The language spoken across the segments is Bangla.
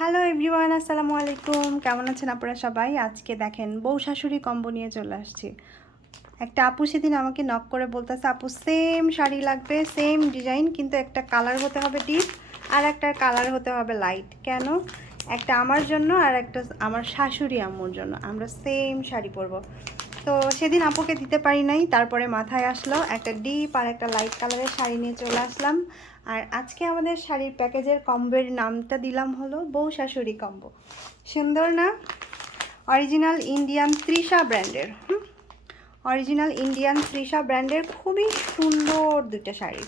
হ্যালো এভরিওয়ান আসসালামু আলাইকুম। কেমন আছেন আপনারা সবাই? আজকে দেখেন, বউ শাশুড়ি কম্বো নিয়ে চলে আসছি। একটা আপু সেদিন আমাকে নক করে বলতেছে, আপু সেম শাড়ি লাগবে সেম ডিজাইন কিন্তু একটা কালার হতে হবে ডিপ আর একটা কালার হতে হবে লাইট কেন? একটা আমার জন্য আর একটা আমার শাশুড়ি আম্মুর জন্য। আমরা সেম শাড়ি পরবো। তো সেদিন আপুকে দিতে পারি নাই, তারপরে মাথায় আসলো একটা ডিপ আর একটা লাইট কালারের শাড়ি নিয়ে চলে আসলাম। আর আজকে আমাদের শাড়ির প্যাকেজের কম্বোর নামটা দিলাম হলো বউ শাশুড়ি কম্বো। সুন্দর না? অরিজিনাল ইন্ডিয়ান ত্রিশা ব্র্যান্ডের অরিজিনাল ইন্ডিয়ান ত্রিশা ব্র্যান্ডের খুবই সুন্দর দুইটা শাড়ি।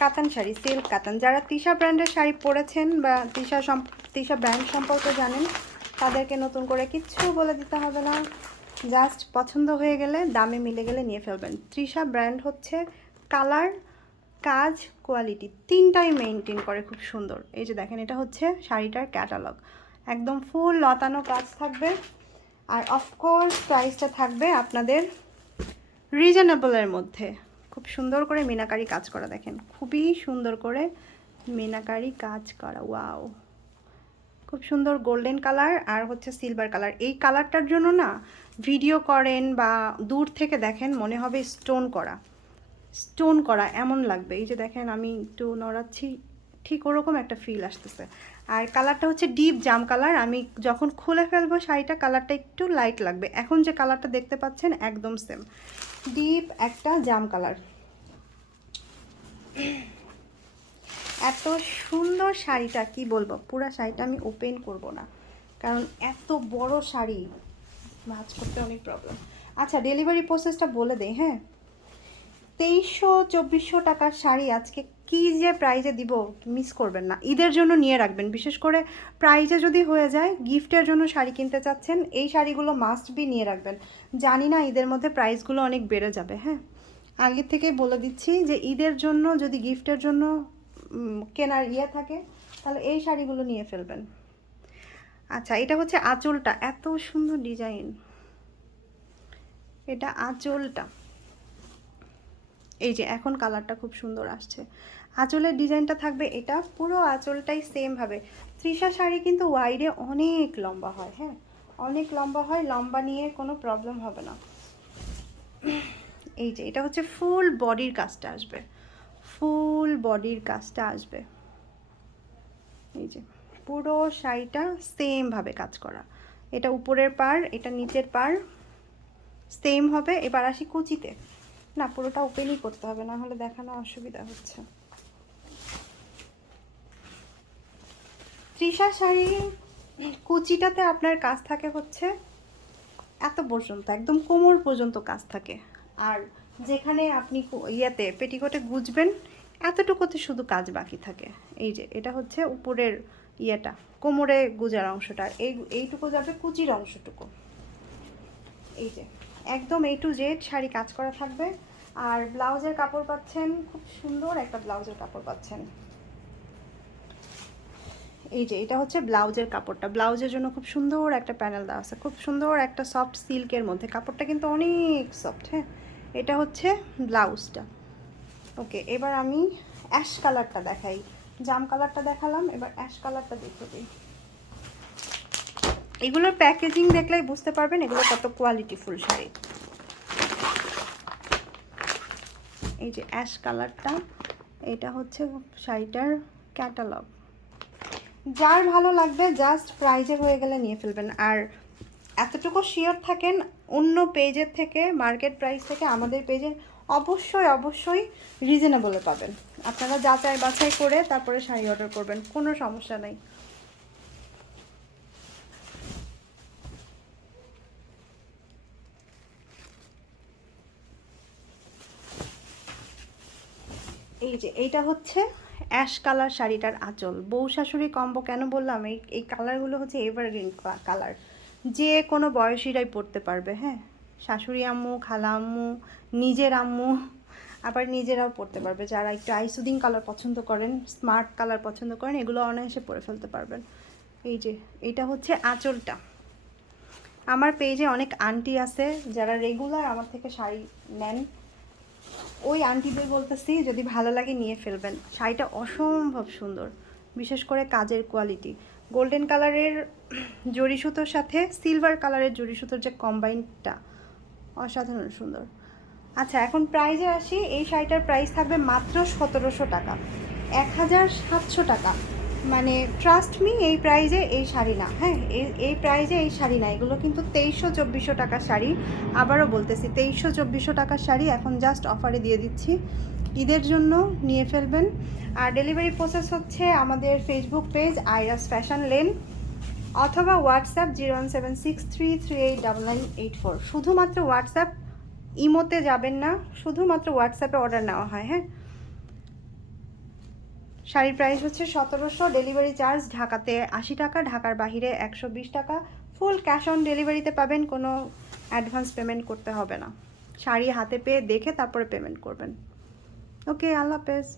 কাতান শাড়ি সিল্ক কাতান। যারা তৃষা ব্র্যান্ডের শাড়ি পরেছেন বা তৃষা তৃষা ব্র্যান্ড সম্পর্কে জানেন, তাদেরকে নতুন করে কিচ্ছু বলে দিতে হবে না। জাস্ট পছন্দ হয়ে গেলে, দামে মিলে গেলে নিয়ে ফেলবেন। তৃষা ব্র্যান্ড হচ্ছে কালার, কাজ, কোয়ালিটি তিনটাই মেনটেন করে খুব সুন্দর। এই যে দেখেন, এটা হচ্ছে শাড়িটার ক্যাটালগ। একদম ফুল লতানো কাজ থাকবে। আর অফকোর্স প্রাইসটা থাকবে আপনাদের রিজনেবলের মধ্যে। খুব সুন্দর করে মিনাকারি কাজ করা, দেখেন। খুবই সুন্দর করে মিনাকারি কাজ করা ওয়াও খুব সুন্দর গোল্ডেন কালার আর হচ্ছে সিলভার কালার এই কালারটার জন্য না ভিডিও করেন বা দূর থেকে দেখেন মনে হবে স্টোন করা। স্টোন করা এমন লাগবে। এই যে দেখেন আমি একটু নড়াচ্ছি, ঠিক ওরকম একটা ফিল আসতেছে। আর কালারটা হচ্ছে ডিপ জাম কালার আমি যখন খুলে ফেলব শাড়িটা কালারটা একটু লাইট লাগবে। এখন যে কালারটা দেখতে পাচ্ছেন একদম সেম ডিপ একটা জাম কালার এত সুন্দর শাড়িটা, কি বলব, পুরো শাড়িটা আমি ওপেন করব না। কারণ এত বড় শাড়ি, ভাজ করতে অনেক প্রবলেম আচ্ছা ডেলিভারি প্রসেসটা বলে দেই হ্যাঁ? তেইশশো, চব্বিশশো টাকার শাড়ি আজকে কি যে প্রাইজে দিব মিস করবেন না। ঈদের জন্য নিয়ে রাখবেন। বিশেষ করে প্রাইজে যদি হয়ে যায় গিফটের জন্য শাড়ি কিনতে চাচ্ছেন, এই শাড়িগুলো মাস্ট বি নিয়ে রাখবেন। জানি না ঈদের মধ্যে প্রাইসগুলো অনেক বেড়ে যাবে হ্যাঁ? আগে থেকে বলে দিচ্ছি যে ঈদের জন্য যদি গিফটের জন্য কেনার ইয়ে থাকে, তাহলে এই শাড়িগুলো নিয়ে ফেলবেন। আচ্ছা এটা হচ্ছে আঁচলটা, এত সুন্দর ডিজাইন। এটা আঁচলটা। এই যে, এখন কালারটা খুব সুন্দর আসছে। আঁচলের ডিজাইনটা থাকবে, এটা পুরো আঁচলটাই সেমভাবে তৃষা শাড়ি কিন্তু ওয়াইডে অনেক লম্বা হয় হ্যাঁ? অনেক লম্বা হয়, লম্বা নিয়ে কোনো প্রবলেম হবে না। এই যে, এটা হচ্ছে ফুল বডির কাজটা আসবে। ফুল বডির কাজটা আসবে। এই যে, পুরো শাড়িটা সেমভাবে কাজ করা। এটা উপরের পার এটা নিচের পার সেম হবে। এবার আসি কুচিতে। না, পুরোটা ওপেনই করতে হবে, না হলে দেখানো অসুবিধা হচ্ছে। তৃষা শাড়ি, কুচিটাতে আপনার কাজ থাকে হচ্ছে, এত পর্যন্ত, একদম কোমর পর্যন্ত কাজ থাকে। আর যেখানে আপনি ইয়েতে পেটিকোটে গুজবেন, এতটুকুতে শুধু কাজ বাকি থাকে। এই যে, এটা হচ্ছে উপরের ইয়েটা, কোমরে গুজার অংশটা, এই, এইটুকু যাবে কুচির অংশটুকু। এই যে, একদম এই টু জেড শাড়ি কাজ করা থাকবে। আর ব্লাউজের কাপড় পাচ্ছেন, খুব সুন্দর একটা ব্লাউজের কাপড় পাচ্ছেন। এই যে, এটা হচ্ছে ব্লাউজের কাপড়টা। ব্লাউজের জন্য খুব সুন্দর একটা প্যানেল দেওয়া আছে। খুব সুন্দর একটা সফট সিল্কের মধ্যে। কাপড়টা কিন্তু অনেক সফট হ্যাঁ? এটা হচ্ছে ব্লাউজটা। ওকে, এবার আমি অ্যাশ কালারটা দেখাই। জাম কালারটা দেখালাম, এবার অ্যাশ কালারটা দেখে দিই। এগুলোর প্যাকেজিং দেখলেই বুঝতে পারবেন এগুলো কত কোয়ালিটিফুল শাড়ি। এই যে অ্যাশ কালারটা, এটা হচ্ছে শাড়িটার ক্যাটালগ। যার ভালো লাগবে জাস্ট প্রাইজে হয়ে গেলে নিয়ে ফেলবেন। আর এতটুকু শিওর থাকেন অন্য পেজের থেকে মার্কেট প্রাইস থেকে আমাদের পেজে অবশ্যই অবশ্যই রিজনেবলে পাবেন। আপনারা যাচাই বাছাই করে তারপরে শাড়ি অর্ডার করবেন, কোনো সমস্যা নেই। এই যে, এইটা হচ্ছে অ্যাশ কালার শাড়িটার আঁচল। বউ শাশুড়ি কম্বো কেন বললাম? এই এই কালারগুলো হচ্ছে এভারগ্রিন কালার যে কোনো বয়সীরাই পরতে পারবে হ্যাঁ? শাশুড়ি আম্মু, খালা আম্মু, নিজের আম্মু, আবার নিজেরাও পরতে পারবে। যারা একটু আইসুদিং কালার পছন্দ করেন স্মার্ট কালার পছন্দ করেন, এগুলো অনায়াসে পরে ফেলতে পারবেন। এই যে, এটা হচ্ছে আঁচলটা। আমার পেজে অনেক আন্টি আছে, যারা রেগুলার আমার থেকে শাড়ি নেন। ওই আন্টিদের বলতেছি, যদি ভালো লাগে নিয়ে ফেলবেন। শাড়িটা অসম্ভব সুন্দর, বিশেষ করে কাজের কোয়ালিটি গোল্ডেন কালারের জরি সুতোর সাথে সিলভার কালারের জরি সুতোর যে কম্বাইনটা, অসাধারণ সুন্দর। আচ্ছা এখন প্রাইজে আসি, এই শাড়িটার প্রাইস থাকবে মাত্র সতেরোশো টাকা। এক হাজার সাতশো টাকা। মানে ট্রাস্ট মি এই প্রাইজে এই শাড়ি না হ্যাঁ? এই এই প্রাইজে এই শাড়ি না, এগুলো কিন্তু তেইশশো চব্বিশশো টাকার শাড়ি। আবারও বলতেছি, তেইশশো চব্বিশশো টাকার শাড়ি, এখন জাস্ট অফারে দিয়ে দিচ্ছি। ঈদের জন্য নিয়ে ফেলবেন। আর ডেলিভারি প্রসেস হচ্ছে আমাদের ফেসবুক পেজ আইরাস ফ্যাশন লেন অথবা WhatsApp zero one seven six three three eight double nine eight four শুধুমাত্র হোয়াটসঅ্যাপ ইমোতে যাবেন না, শুধুমাত্র হোয়াটসঅ্যাপে অর্ডার নেওয়া হয় হ্যাঁ? শাড়ির প্রাইস হচ্ছে সতেরোশো ডেলিভারি চার্জ ঢাকাতে আশি টাকা, ঢাকার বাহিরে একশো বিশ টাকা। ফুল ক্যাশ অন ডেলিভারিতে পাবেন, কোনো অ্যাডভান্স পেমেন্ট করতে হবে না। শাড়ি হাতে পেয়ে দেখে তারপরে পেমেন্ট করবেন। ওকে আল্লাহ হাফেজ